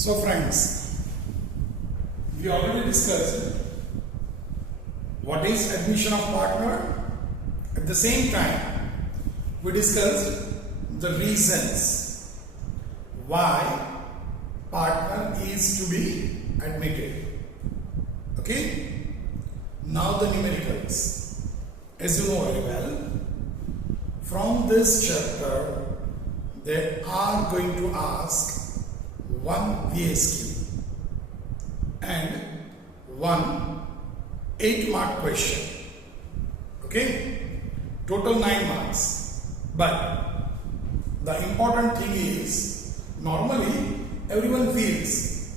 So friends, we already discussed what is admission of partner. At the same time, we discussed the reasons why partner is to be admitted. Okay? Now the numericals. As you know very well, from this chapter, they are going to ask one VSQ and one 8-mark question. Okay? Total 9 marks. But the important thing is, normally everyone feels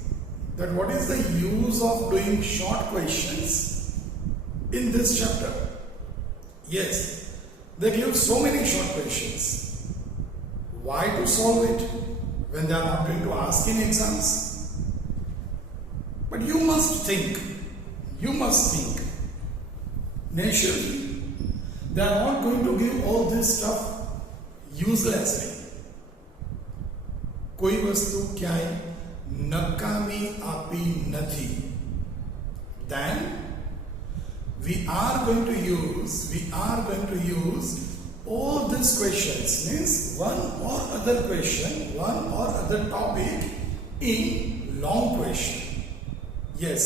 that what is the use of doing short questions in this chapter? Yes, they give so many short questions. Why to solve it when they are not going to ask in exams? But you must think. Naturally, they are not going to give all this stuff uselessly. કોઈ વસ્તુ ક્યાંય નકામી આપી નથી. Then we are going to use all these questions, means one or other question, one or other topic in long question. Yes,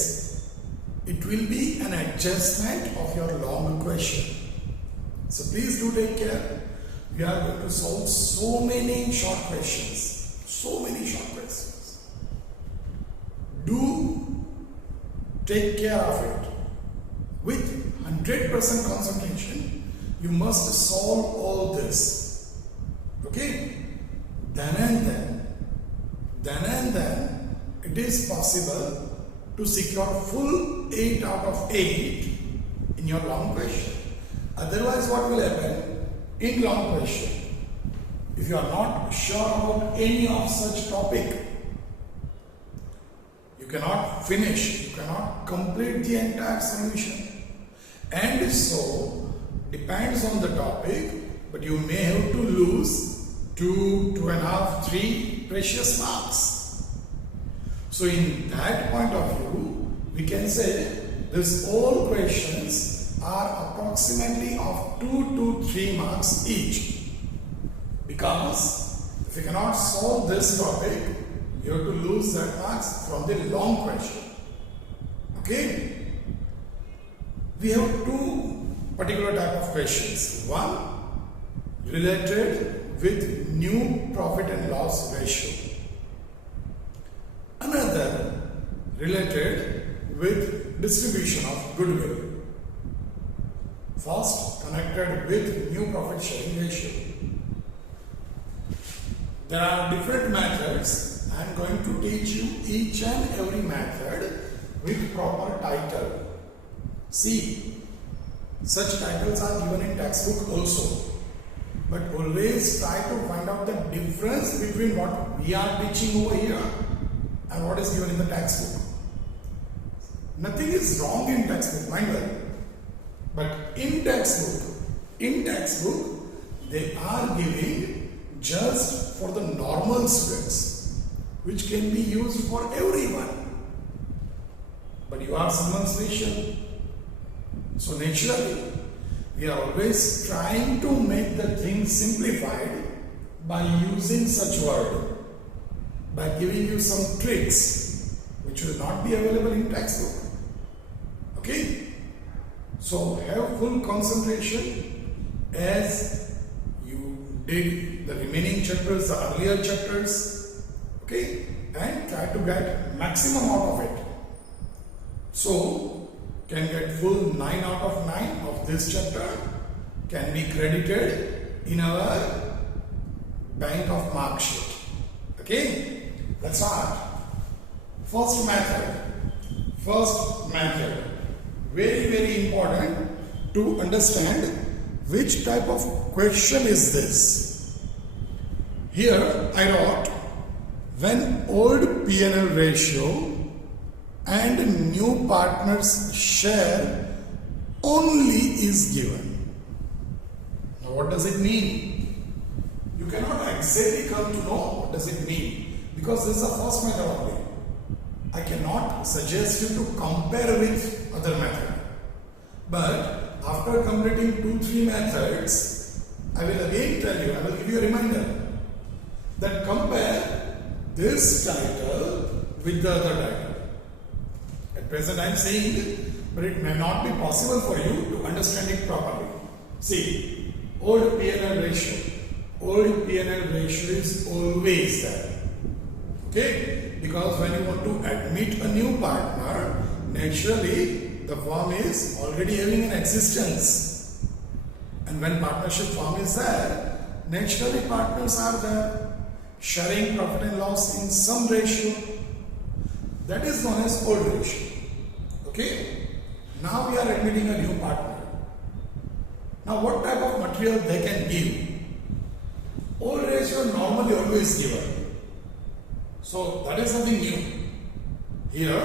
it will be an adjustment of your long question. So please do take care. We are going to solve so many short questions. Do take care of it. With 100% concentration, you must solve all this. Okay? Then and then, it is possible to secure full 8 out of 8 in your long question. Otherwise, what will happen in long question? If you are not sure about any of such topic, you cannot finish, you cannot complete the entire solution. And so, depends on the topic, but you may have to lose 2, 2.5, 3 precious marks. So in that point of view, we can say these all questions are approximately of 2 to 3 marks each. Because if you cannot solve this topic, you have to lose that marks from the long question. Okay? We have 2 particular type of questions. One, related with new profit and loss ratio. Another, related with distribution of goodwill. First, connected with new profit sharing ratio. There are different methods. I am going to teach you each and every method with proper title. See, such titles are given in textbook also. But always try to find out the difference between what we are teaching over here and what is given in the textbook. Nothing is wrong in textbook, mind well. But in textbook, they are giving just for the normal students, which can be used for everyone. But you are someone special. So naturally, we are always trying to make the thing simplified by using such word, by giving you some tricks which will not be available in textbook. Okay? So have full concentration as you did the remaining chapters, the earlier chapters. Okay? And try to get maximum out of it. So, can get full 9 out of 9 of this chapter, can be credited in our bank of mark sheet. Okay? Let's start. First method. Very important to understand which type of question is this. Here I wrote, when old P&L ratio and new partners share only is given. Now what does it mean? You cannot exactly come to know what does it mean, because this is the first method only. I cannot suggest you to compare with other method. But after completing 2-3 methods, I will again tell you, I will give you a reminder that compare this title with the other title. At present I am saying, but it may not be possible for you to understand it properly. See, old P&L ratio. Old P&L ratio is always there. Okay? Because when you want to admit a new partner, naturally the firm is already having an existence. And when partnership firm is there, naturally partners are there, sharing profit and loss in some ratio. That is known as old ratio. Okay? Now we are admitting a new partner. Now what type of material they can give? Old ratio normally always given. So that is something new. Here,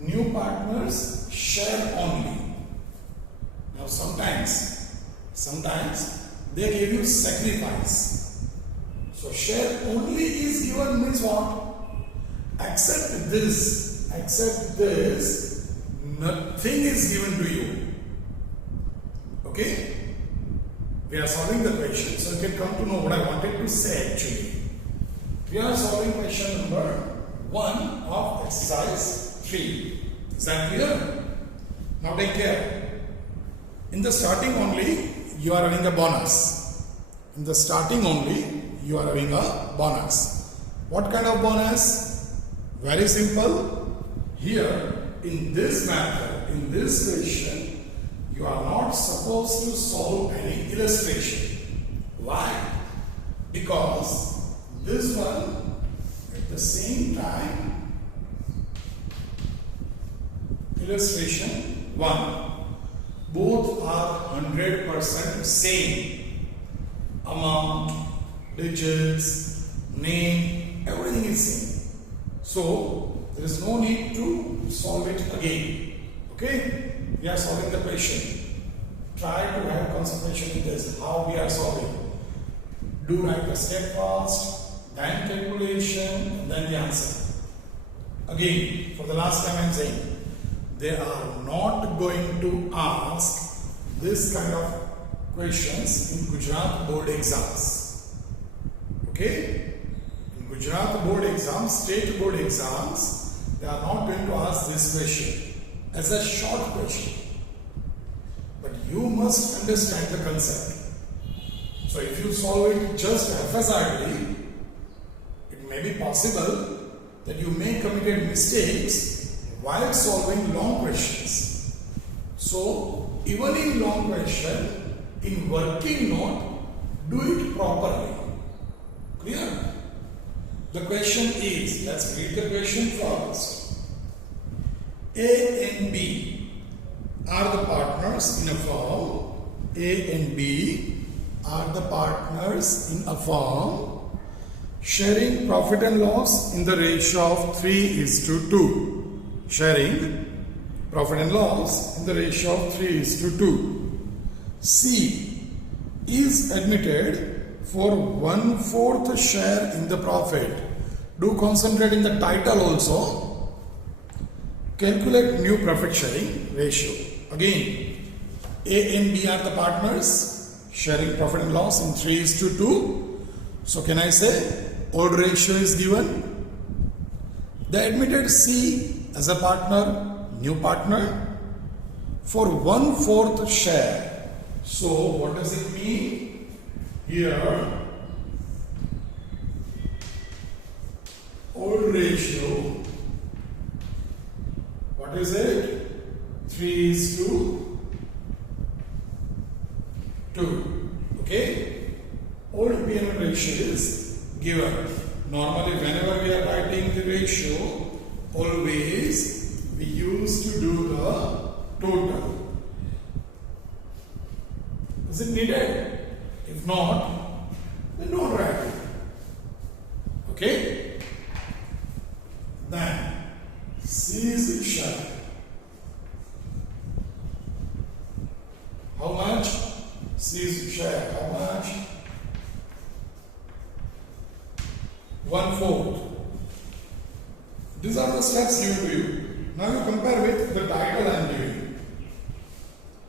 new partners share only. Now sometimes they give you sacrifice. So share only is given means what? Except this, nothing is given to you. Okay? We are solving the question, so you can come to know what I wanted to say actually. We are solving question number 1 of exercise 3. Is that clear? Now take care. In the starting only, you are having a bonus. In the starting only, you are having a bonus. What kind of bonus? Very simple. Here, in this method, in this question, you are not supposed to solve any illustration. Why? Because this one, at the same time, illustration 1, both are 100% same. Amount, digits, name, everything is same. So, there is no need to solve it again. Okay? We are solving the question. Try to have concentration in this, how we are solving. Do write the step fast, then calculation, and then the answer. Again, for the last time I am saying, they are not going to ask this kind of questions in Gujarat board exams. Okay? In Gujarat board exams, state board exams, they are not going to ask this question as a short question. But you must understand the concept. So if you solve it just haphazardly, it may be possible that you may commit mistakes while solving long questions. So even in long question, in working note, do it properly. Clear? The question is, let's read the question first. A and B are the partners in a firm. A and B are the partners in a firm sharing profit and loss in the ratio of 3:2. Sharing profit and loss in the ratio of 3:2. C is admitted for 1/4 share in the profit. Do concentrate in the title also. Calculate new profit sharing ratio. Again, A and B are the partners sharing profit and loss in 3:2. So can I say old ratio is given? They admitted C as a partner, new partner, for 1/4 share. So what does it mean? Here, old ratio, what is it? 3:2. Okay? Old P&L ratio is given. Normally whenever we are writing the ratio, always we used to do the total. Is it needed? If not, then don't write it. Okay? Then C is share. How much? C is share. How much? 1/4. These are the steps new to you. Now you compare with the title I am giving.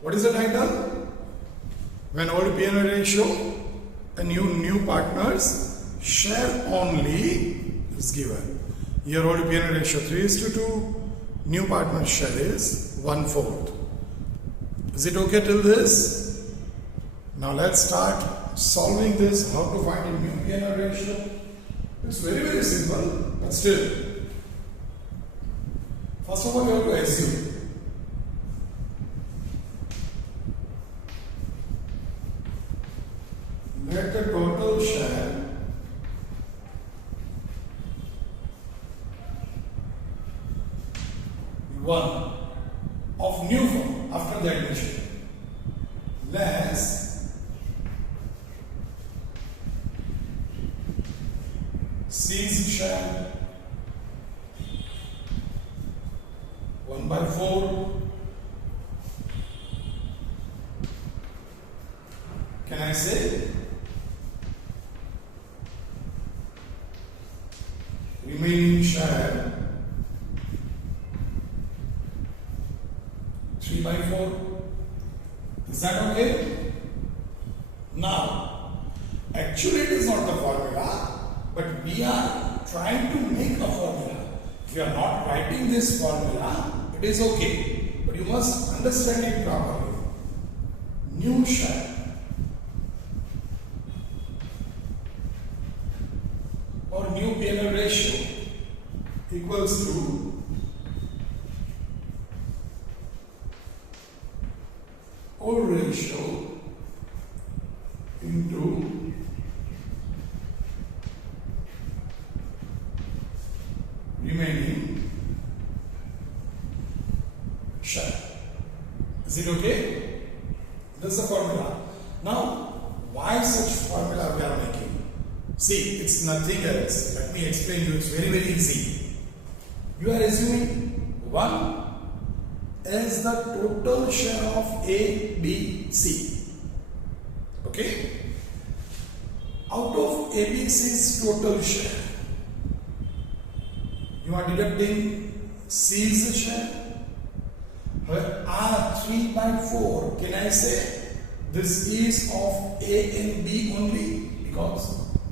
What is the title? When old P&L ratio and new partners share only is given. Here old P&L ratio 3:2. New partner share is 1/4. Is it okay till this? Now let's start solving this. How to find a new P&L ratio? It's very simple, but still. First of all, you have to assume. Let the total share be 1 of new firm after the admission less C's share 1/4. Can I say remaining share 3/4? Is that okay? Now, actually it is not the formula, but we are trying to make a formula. If you are not writing this formula, it is okay, but you must understand it properly. New share or new P&L ratio equals to old ratio into remaining share. Is it okay? That's the formula. Now, why such formula we are making? See, it's nothing else. Let me explain you. It's very easy. You are assuming 1 is the total share of A, B, C. Okay? Out of ABC's total share, you are deducting C's share. R 3/4. Can I say this is of A and B only because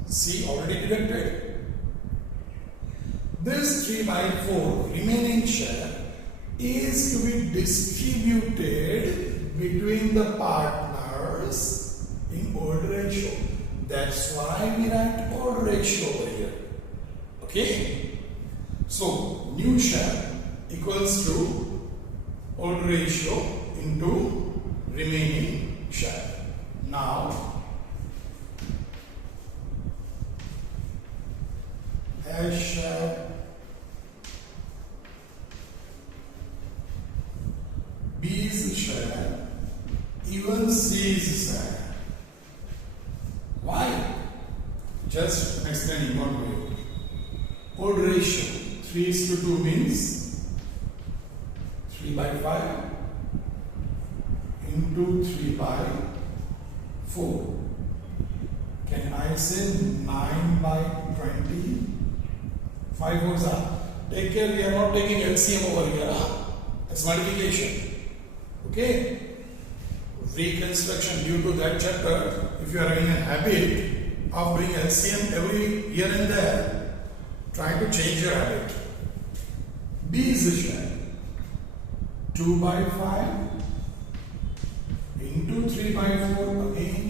C already deducted? This 3/4 remaining share is to be distributed between the partners in old ratio. That's why we write old ratio over here. Okay? So, new share equals to old ratio into remaining share. Now, A share, B's share, even C's share. Why? Just explaining one way. Old ratio 3:2 means 3/5 into 3/4. Can I say 9/20? 5 4s are. Take care, we are not taking LCM over here. It's multiplication. Okay? Reconstruction due to that chapter. If you are having a habit of doing LCM every here and there, try to change your habit. B is the share. 2/5 into 3/4 again.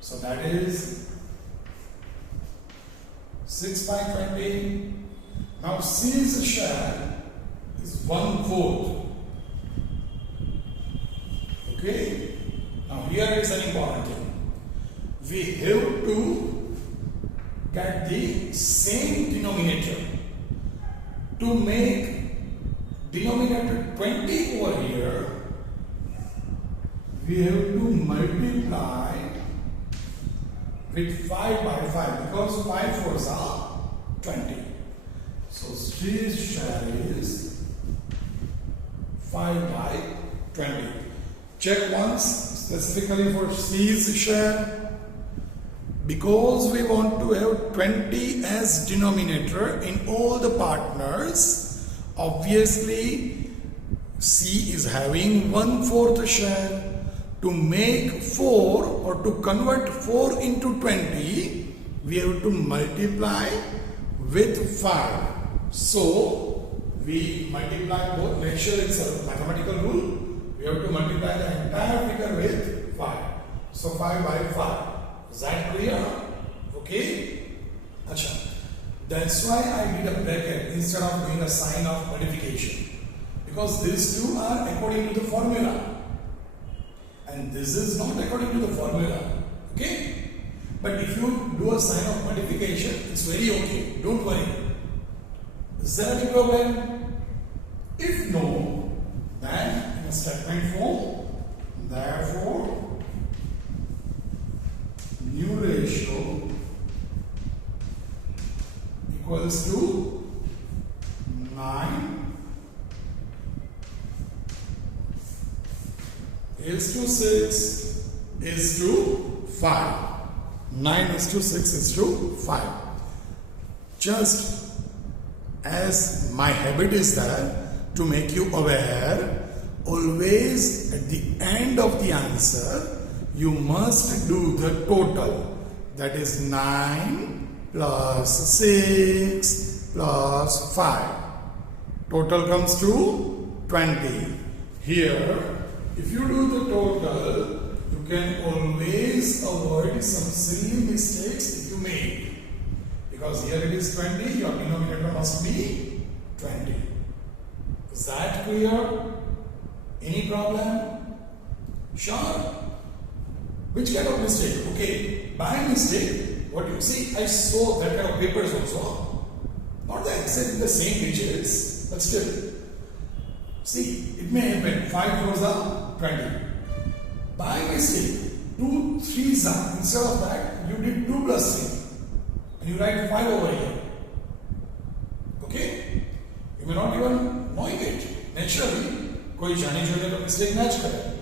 So that is 6/20. Now C's share is 1/4. Okay? Now here is an important thing. We have to get the same denominator. To make denominator 20 over here, we have to multiply with 5/5 because 5 4s are 20. So C's share is 5/20. Check once specifically for C's share. because we want to have 20 as denominator in all the partners, obviously C is having 1/4 share. To make 4 or to convert 4 into 20, we have to multiply with 5. So we multiply both. Make sure it's a mathematical rule. We have to multiply the entire figure with 5. So 5 by 5. Is that clear? Okay. Achha. That's why I did a bracket instead of doing a sign of multiplication, because these two are according to the formula. And this is not according to the formula. Okay? But if you do a sign of multiplication, it's very okay. Don't worry. Is there any problem? If no, then in a statement form, therefore, new ratio equals to 9 is to 6 is to 5. 9 is to 6 is to 5. Just as my habit is there to make you aware, always at the end of the answer, you must do the total. That is 9 plus 6 plus 5. Total comes to 20. Here, if you do the total, you can always avoid some silly mistakes if you make. Because here it is 20, your denominator must be 20. Is that clear? Any problem? Sure. Which kind of mistake? Okay, by mistake, what you see, I saw that kind of papers also. Not the exactly the same digits, but still. See, it may happen 5 rows are 20. By mistake, 2 3s are, instead of that, you did 2 plus 3. And you write 5 over here. Okay? You may not even know it. Naturally, koi jani jane to mistake match kare.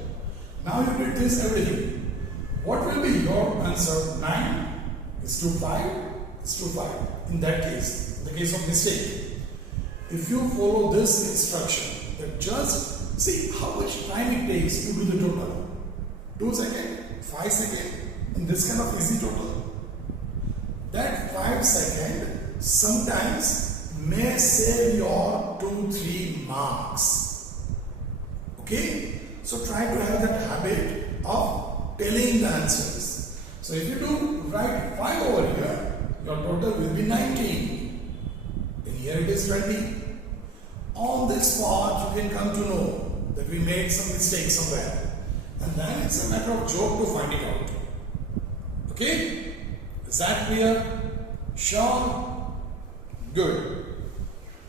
Now you did this everything. What will be your answer? 9 is to 5 is to 5. In that case, in the case of mistake, if you follow this instruction, that just see how much time it takes to do the total. 2 seconds, 5 seconds, in this kind of easy total. That 5 seconds sometimes may save your 2-3 marks. Okay? So try to have that habit of telling the answers. So if you do write 5 over here, your total will be 19. Then here it is 20. On this spot, you can come to know that we made some mistake somewhere. And then it's a matter of joke to find it out. Okay? Is that clear? Sure? Good.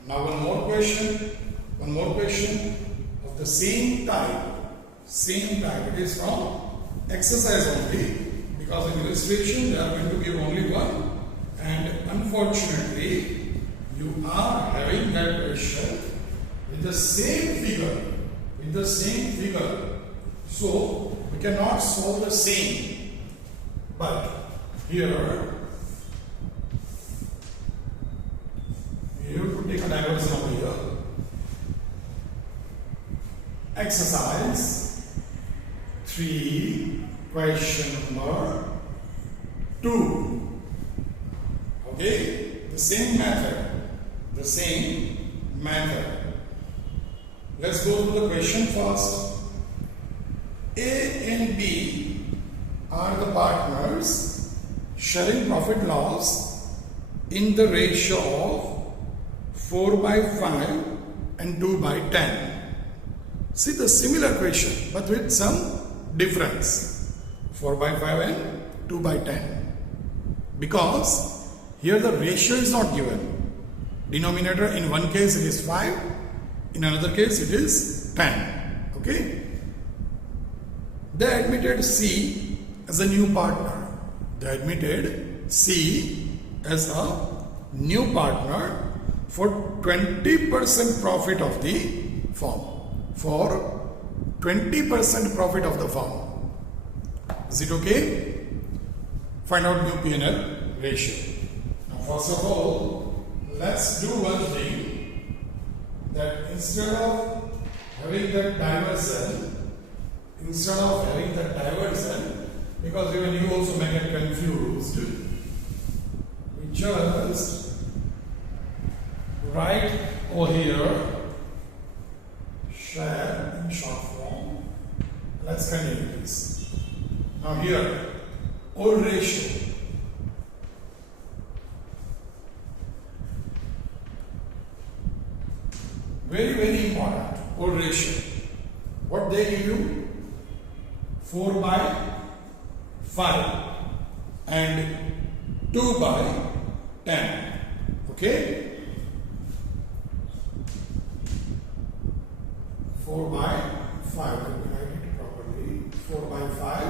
Now one more question. One more question of the same type. Same type. It is from exercise only. Because in illustration, they are going to give only one. And unfortunately, you are having that question with the same figure. With the same figure. So, we cannot solve the same. But here, you have to take a diversion over here. Exercise 3, question number 2. Okay? The same method. The same method. Let's go to the question first. A and B are the partners sharing profit loss in the ratio of 4 by 5 and 2 by 10. See the similar question but with some difference. 4 by 5 and 2 by 10. Because here the ratio is not given. Denominator in one case it is 5, in another case it is 10. Okay? They admitted C as a new partner. They admitted C as a new partner for 20% profit of the firm. For 20% profit of the firm. Is it okay? find out new P&L ratio. Now first of all, let's do one thing, that instead of having that diversion, because even you also may get confused, we just write over here share in short form. Let's continue this. Now here, old ratio. Very, very important. Old ratio. What they give you? 4 by 5 and 2 by 10. Okay? 4 by 5. Let me write it properly. 4 by 5,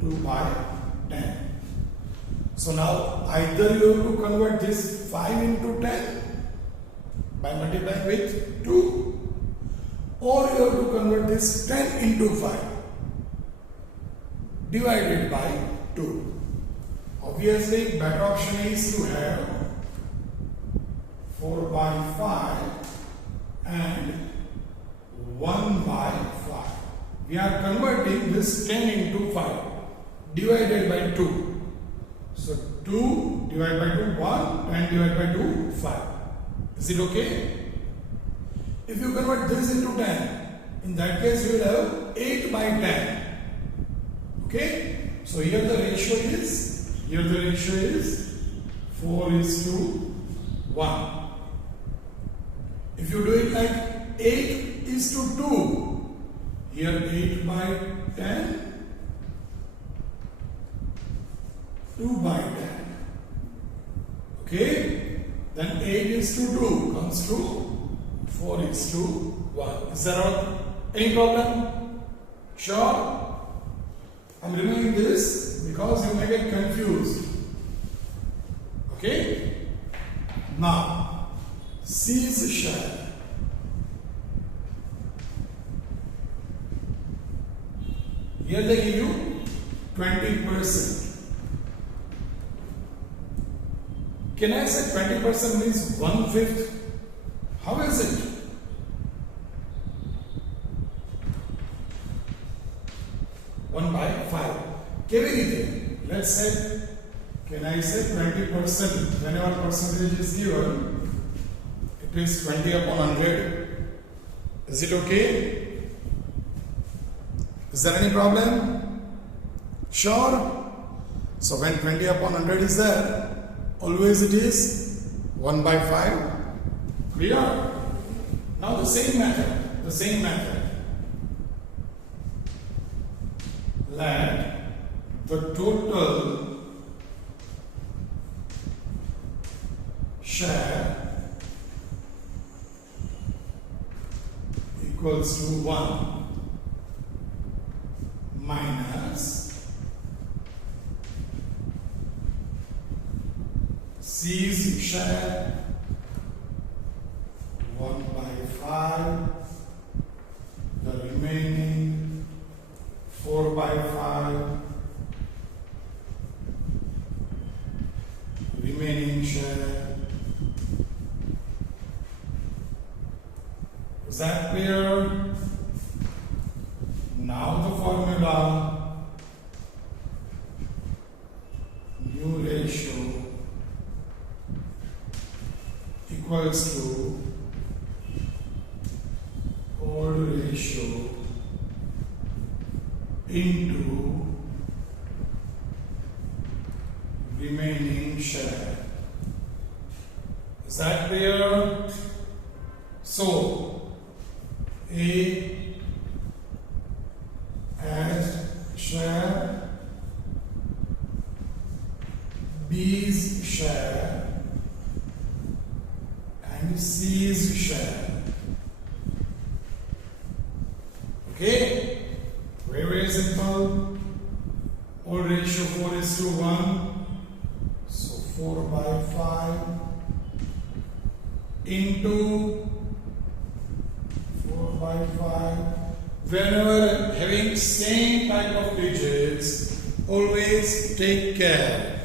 2 by 10. So now either you have to convert this 5 into 10 by multiplying with 2, or you have to convert this 10 into 5 divided by 2. Obviously, better option is to have 4 by 5 and 1 by 5. We are converting this 10 into 5 divided by 2. So 2 divided by 2, 1, 10 divided by 2, 5. Is it okay? If you convert this into 10, in that case you will have 8 by 10. Okay? So here the ratio is 4 is to 1. If you do it like 8 is to 2, here 8 by 10, 2 by 10. Okay? Then 8 is to 2 comes to 4 is to 1. Is there any problem? Sure? I'm removing this because you may get confused. Okay? Now, C's share. Here they give you 20%. Can I say 20% means 1/5? How is it? One by 5. Let's say, can I say 20%? Whenever percentage is given, it is 20 upon 100. Is it okay? Is there any problem? Sure? So when 20 upon 100 is there, always it is 1 by 5. Clear? Now the same method. Let the total share equals to 1 minus C's share 1 by 5, the remaining 4 by 5, remaining share. Is that clear? Now the formula, new ratio equals to old ratio into remaining share. Is that clear? So, A as share, B's share, and C's share. Okay? Very, very simple. Old ratio 4 is to 1. So 4 by 5 into 4 by 5. Whenever having same type of digits, always take care.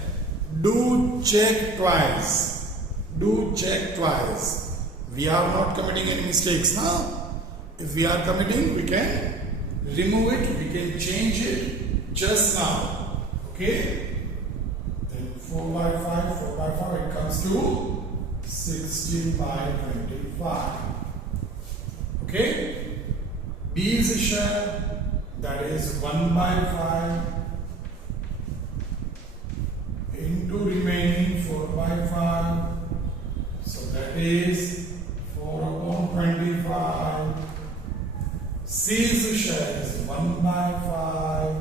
Do check twice. Do check twice. We are not committing any mistakes now. If we are committing, we can remove it, we can change it just now. Okay? Then 4 by 5, 4 by 5, it comes to 16 by 25. Okay? B is a share, that is 1 by 5 into remaining 4 by 5. So that is 4 upon 25. C's share is 1 by 5.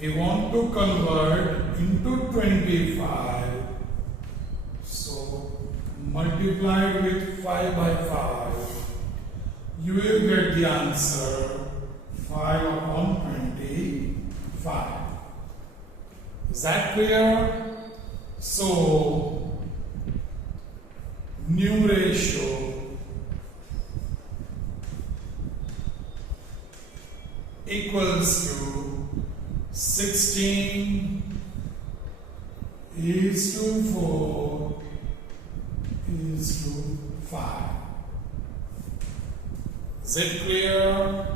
We want to convert into 25. So multiplied with 5 by 5. You will get the answer 5 upon 25. Is that clear? So new ratio equals to 16 is to 4 is to 5. Is it clear?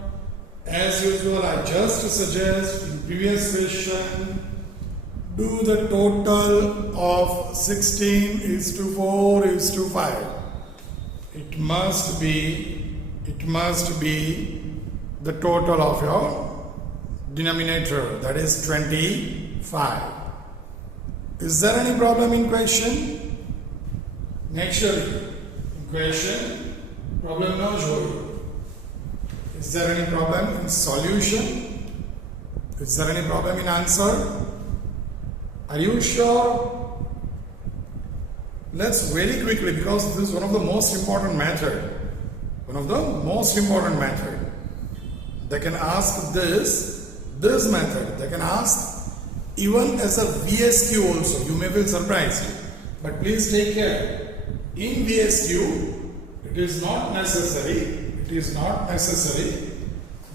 As usual, I just suggest in previous question, do the total of 16 is to 4 is to 5. It must be the total of your denominator, that is 25. Is there any problem in question? Naturally, in question, problem no show. Is there any problem in solution? Is there any problem in answer? Are you sure? Let's very quickly, because this is one of the most important method. One of the most important method. They can ask this method. They can ask even as a VSQ also. You may feel surprised. But please take care. In VSQ, it is not necessary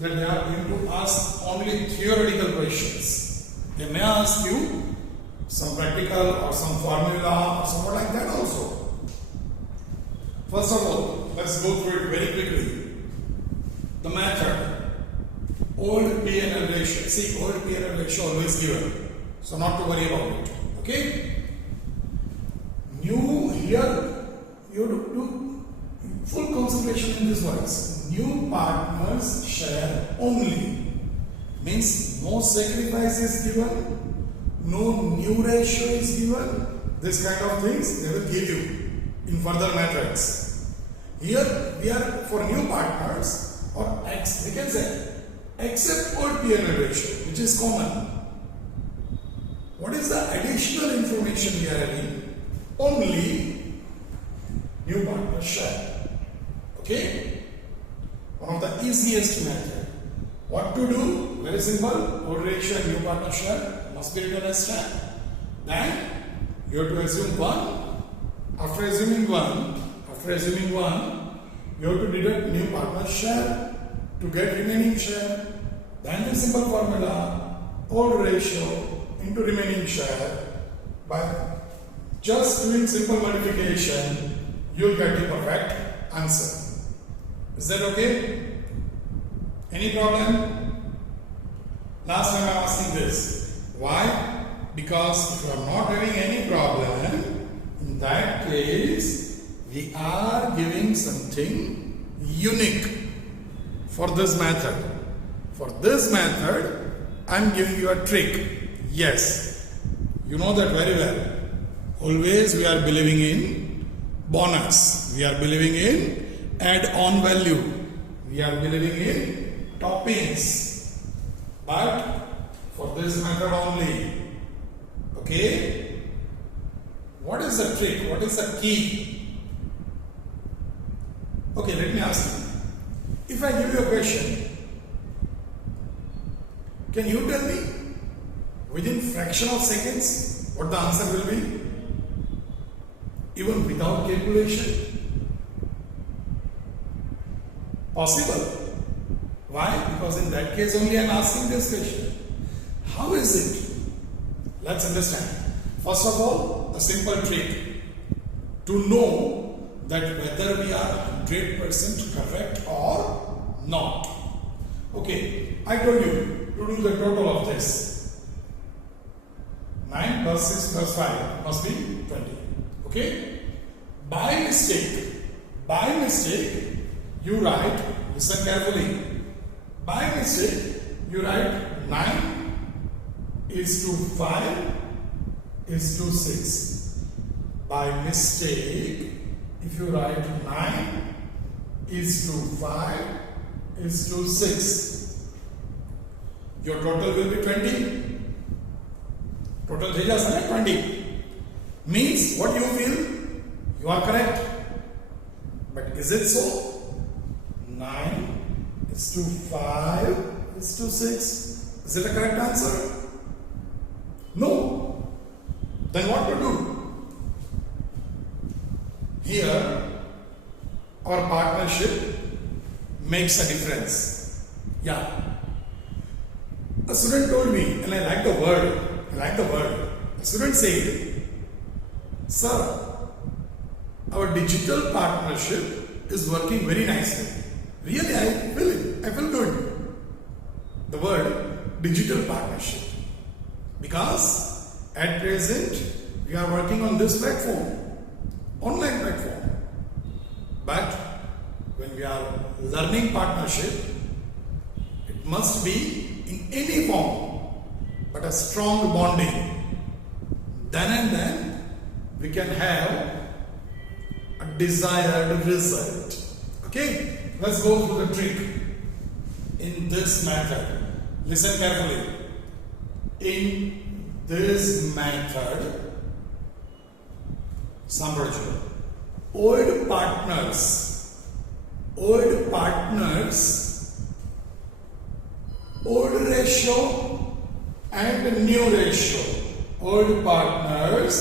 that they are going to ask only theoretical questions. They may ask you some practical or some formula or something like that also. First of all, let's go through it very quickly. The method. Old P&L ratio. See, old P&L ratio always given. So not to worry about it. Okay? New, here you do full concentration in this words. New partners share only. Means no sacrifice is given, no new ratio is given. This kind of things they will give you in further methods. Here we are for new partners or X, we can say except old P&L ratio, which is common. What is the additional information we are having? Only new partner share. Okay? One of the easiest method. What to do? Very simple. Old ratio and new partner share must be written as 10. Then you have to assume 1. After assuming 1, you have to deduct new partner share to get remaining share. Then the simple formula, old ratio into remaining share. By just doing simple multiplication, you will get the perfect answer. Is that okay? Any problem? Last time I am asking this. Why? Because if you are not having any problem, in that case, we are giving something unique for this method. For this method, I am giving you a trick. Yes, you know that very well. Always we are believing in bonus. We are believing in add-on value. We are believing in toppings. But for this method only. Okay? What is the trick? What is the key? Okay, let me ask you. If I give you a question, can you tell me within fraction of seconds what the answer will be? Even without calculation? Possible. Why? Because in that case only I am asking this question. How is it? Let's understand. First of all, a simple trick to know that whether we are 100% correct or not. Okay, I told you to do the total of this. 9 plus 6 plus 5 must be 20. Okay? By mistake, you write, listen carefully. By mistake, you write 9 is to 5 is to 6. By mistake, if you write 9 is to 5 is to 6, your total will be 20. Total થઈ જશે ને 20. Means what you feel, you are correct. But is it so? 9 is to 5 is to 6. Is it a correct answer? No. Then what to do? Here, our partnership makes a difference. Yeah. A student told me, and I like the word. A student said, "Sir, our digital partnership is working very nicely." Really, I feel it. I feel good. The word digital partnership. Because at present, we are working on this platform, online platform. But when we are learning partnership, it must be in any form, but a strong bonding. Then and then, we can have a desired result. Okay? Let's go through the trick in this method. Listen carefully. In this method, સાંભળજો. Old partners, old ratio and new ratio. Old partners,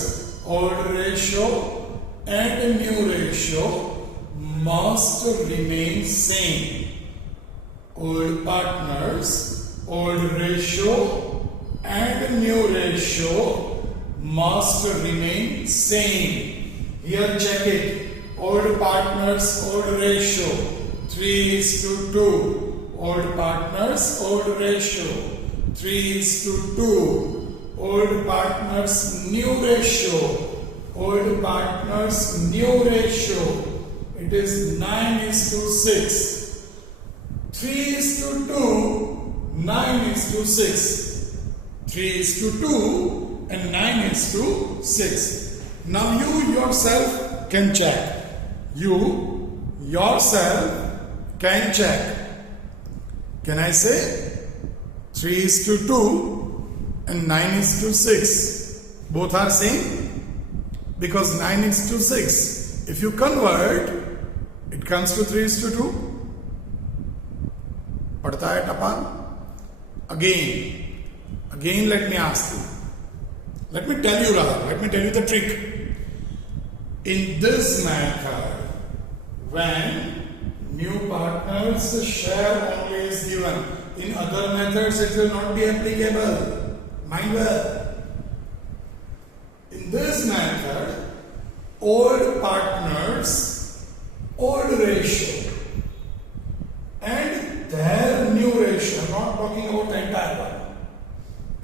old ratio and new ratio must remain same. Old partners, old ratio and new ratio must remain same. Here check it. Old partners, old ratio 3:2. Old partners, old ratio 3:2. Old partners, new ratio. Old partners, new ratio. It is 9:6. 3:2, 9:6. 3:2 and 9:6. Now you yourself can check. You yourself can check. Can I say 3:2 and 9:6? Both are same because 9:6. If you convert, it comes to 3:2. पढ़ता है टपाल. Again, let me ask you. Let me tell you the trick. In this method, when new partners share only is given, in other methods it will not be applicable. Mind well. In this method, old partners, old ratio, and their new ratio, I'm not talking about the entire one,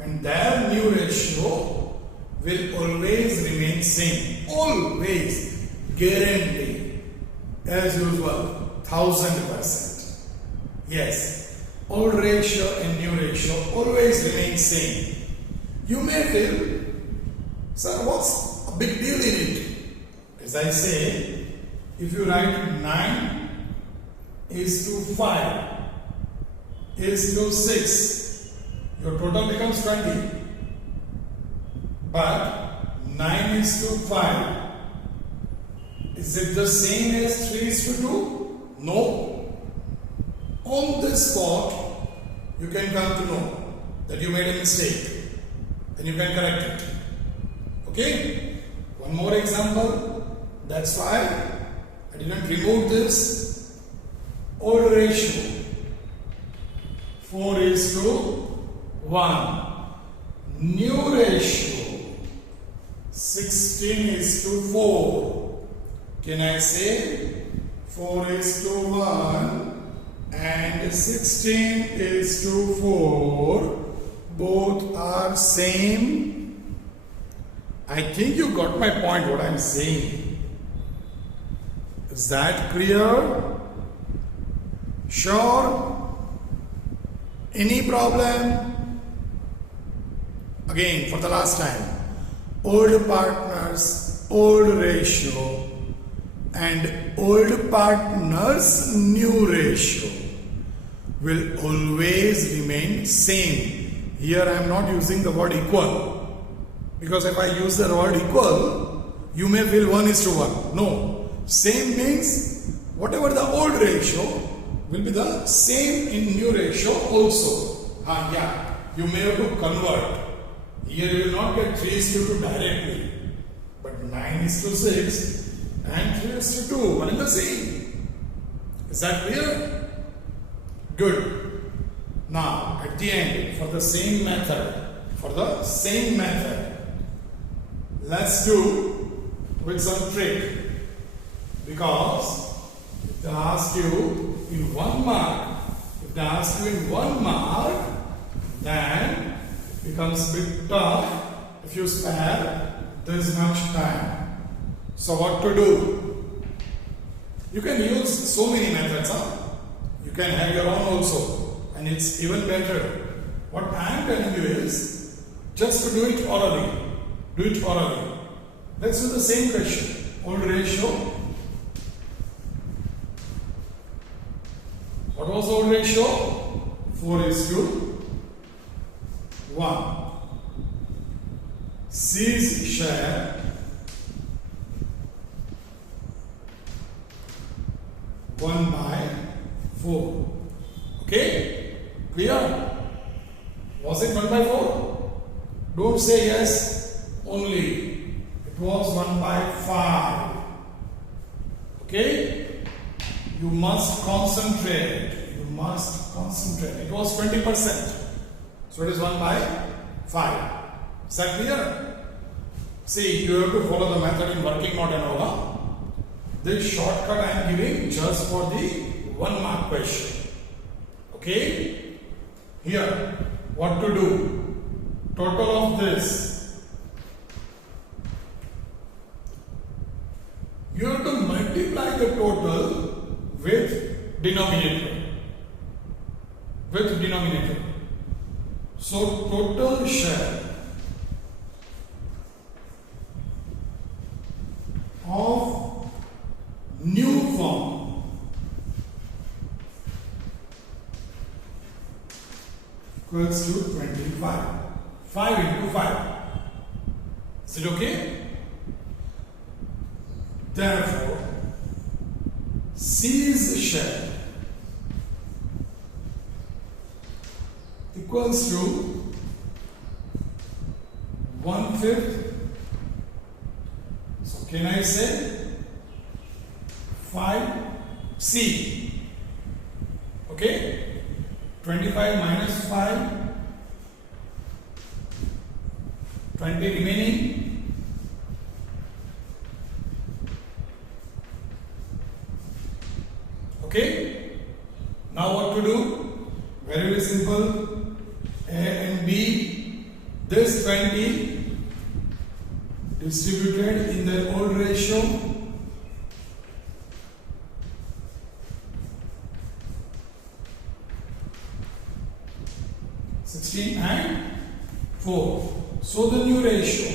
and their new ratio will always remain same. Always. Guaranteed. As usual. 1000%. Yes. Old ratio and new ratio always remain same. You may feel, sir, what's a big deal in it? As I say, if you write 9:5 is to 6, your total becomes 20. But 9:5, is it the same as 3:2? No. On this spot, you can come to know that you made a mistake. Then you can correct it. Okay? One more example. That's why I didn't remove this. Old ratio 4:1. new ratio 16:4. Can I say 4:1 and 16:4 both are same? I think you got my point what I'm saying. Is that clear? Sure? Any problem? Again, for the last time, old partners, old ratio, and old partners, new ratio will always remain same. Here I am not using the word equal, because if I use the word equal, you may feel 1:1. No, same means whatever the old ratio will be the same in new ratio also. Yeah, you may have to convert. Here you will not get 3:2 directly, but 9:6 and 3:2, one is the same. Is that clear? Good. Now, at the end, for the same method, let's do with some trick, because if they ask you in 1 mark, then it becomes a bit tough if you spare this much time. So what to do? You can use so many methods. You can have your own also, and it's even better. What I am telling you is just to do it orally. Let's do the same question. Old ratio. What was old ratio? 4:1. C's share 1/4. Okay? Clear? Was it 1/4? Don't say yes only. It was 1/5. Okay? You must concentrate. It was 20%. So it is 1/5. Is that clear? See, you have to follow the method in working mode and all. This shortcut I am giving just for the 1 mark question. Okay? Here, what to do? Total of this. You have to multiply the total with denominator. So total share of new form equals to 25. 5 into 5. Is it okay? Therefore, C's share equals to 1/5. So can I say 5C? Okay? 25 minus 5, 20 remaining. Okay? Now what to do? Very simple. A and B, this 20 distributed in the old ratio. And 4. So the new ratio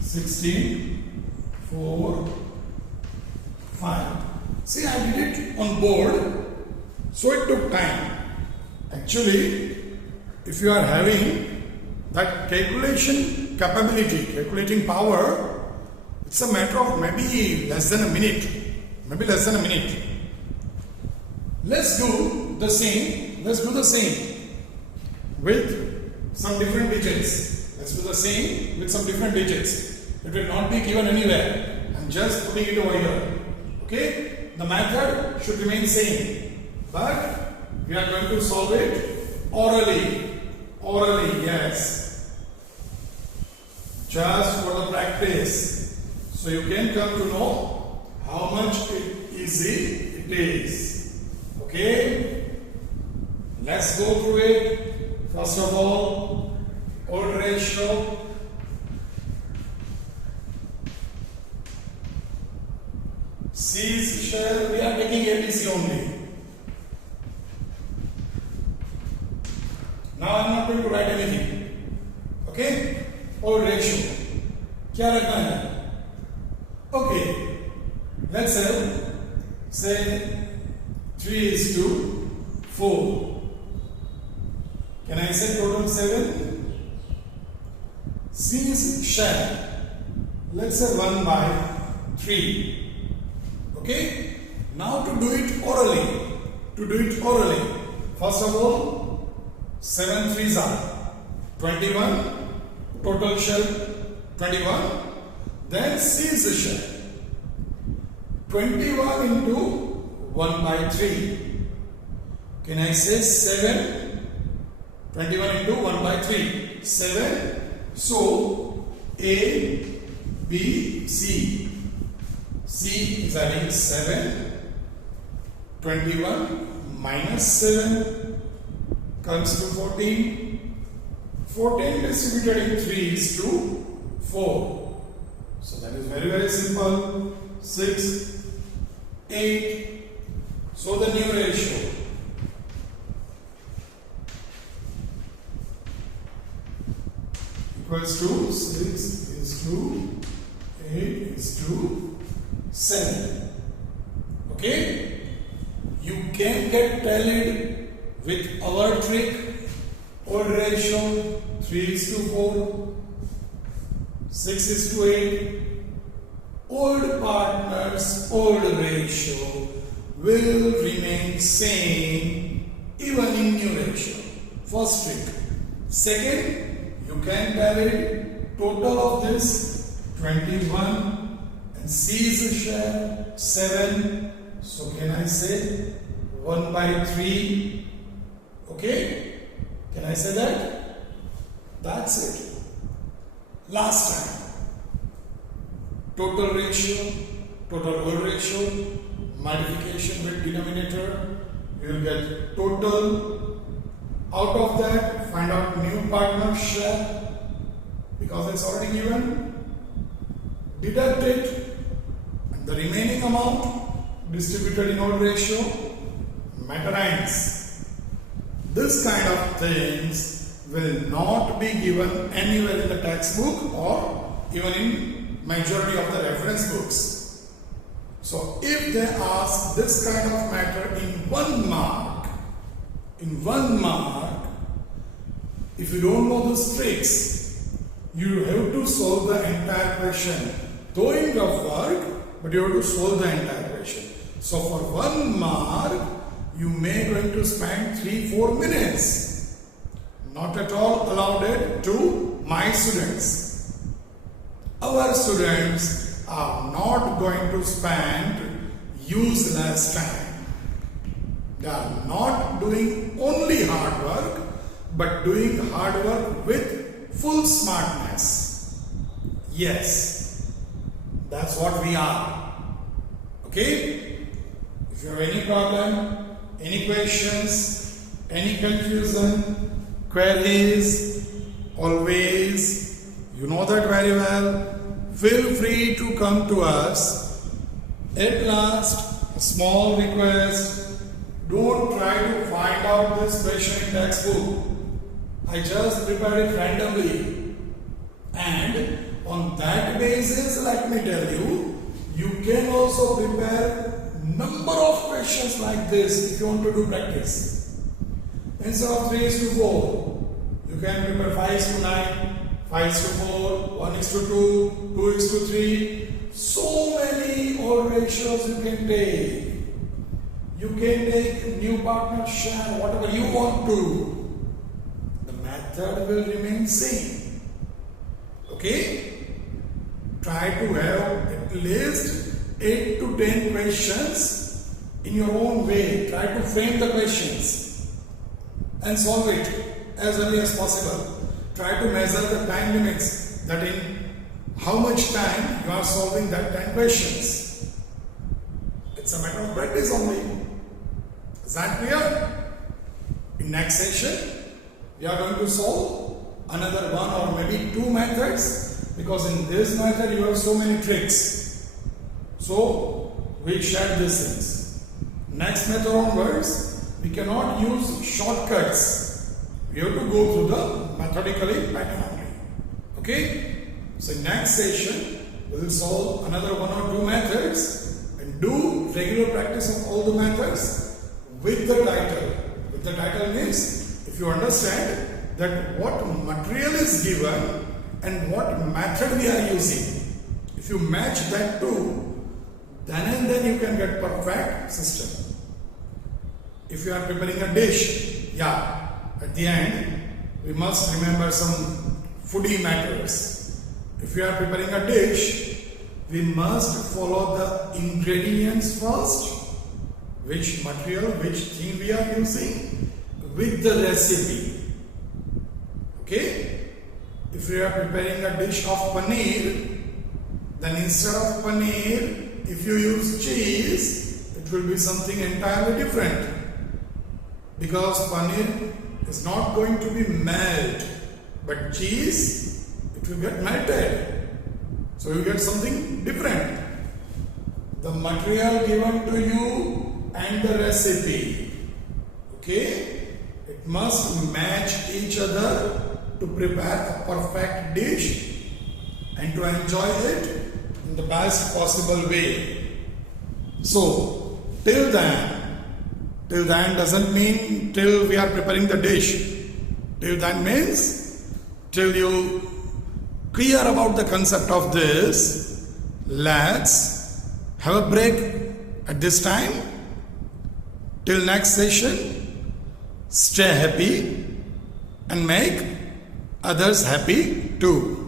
16:4, 5. See, I did it on board, so it took time. Actually, if you are having that calculation capability, calculating power, it's a matter of maybe less than a minute. Let's do the same with some different digits. It will not be given anywhere. I'm just putting it over here. Okay? The method should remain same. But We are going to solve it orally. Orally, yes. Just for the practice. So you can come to know how much easy it is. Okay? Let's go through it. First of all, old ratio. C's share, we are taking ABC only. Now I am not going to write anything. Okay? Old ratio. क्या रखना है? Okay. Let's have, say 3:4. Can I say total 7? C's share. Let's say 1/3. Okay? Now to do it orally. First of all, 7 3s are 21. Total share 21. Then C's share. 21 into 1/3. Can I say 7? 21 into 1/3. 7. So A, B, C. C is adding 7. 21 minus 7 comes to 14. 14 distributed in 3:4. So that is very, very simple. 6, 8. So the new ratio. Equals to 6 is to 8 is to 7. Okay? You can get tallied with our trick. Old ratio 3:4, 6:8. Old partners, old ratio will remain same even in new ratio. First trick. Second, you can tally total of this 21 and C's share 7. So can I say 1/3? Okay? Can I say that? That's it. Last time. Total ratio, total old ratio, multiplication with denominator. You will get total. Out of that, find out new partner share because it's already given. Deduct it, and the remaining amount distributed in old ratio. Matter ends. This kind of things will not be given anywhere in the textbook or even in majority of the reference books. So if they ask this kind of matter in 1 mark, if you don't know the tricks, you have to solve the entire question. Though in rough work, but you have to solve the entire question. So for 1 mark, you may going to spend 3-4 minutes. Not at all allowed it to my students. Our students are not going to spend useless time. They are not doing only hard work, but doing hard work with full smartness. Yes, that's what we are. Okay? If you have any problem, any questions, any confusion, queries, always, you know that very well. Feel free to come to us. At last, a small request. Don't try to find out this question in textbook. I just prepared it randomly. And on that basis, let me tell you, you can also prepare number of questions like this if you want to do practice. Instead of 3:4, you can prepare 5:9, 5:4, 1:2, 2:3. So many old ratios you can take. You can take new partner share, whatever you want to. The method will remain same. Okay? Try to have at least 8 to 10 questions in your own way. Try to frame the questions. and solve it as early as possible. Try to measure the time limits, that in how much time you are solving that 10 questions. It's a matter of practice only. Is that clear? In next session, we are going to solve another one or maybe two methods, because in this method you have so many tricks. So we share these things. Next method onwards, we cannot use shortcuts. We have to go through the methodically pattern only. Okay? So in next session, we will solve another one or two methods and do regular practice of all the methods with the title. With the title means, if you understand that what material is given and what method we are using, if you match that two, then and then you can get perfect system. If you are preparing a dish, at the end, we must remember some foodie matters. If we are preparing a dish, we must follow the ingredients first, which material, which thing we are using, with the recipe. Okay? If we are preparing a dish of paneer, then instead of paneer, if you use cheese, it will be something entirely different. Because paneer is not going to be melt, but cheese, it will get melted. So you get something different. The material given to you and the recipe, okay, it must match each other to prepare a perfect dish and to enjoy it in the best possible way. So till then doesn't mean till we are preparing the dish. Till then means till you clear about the concept of this. Let's have a break at this time. Till next session, stay happy and make others happy too.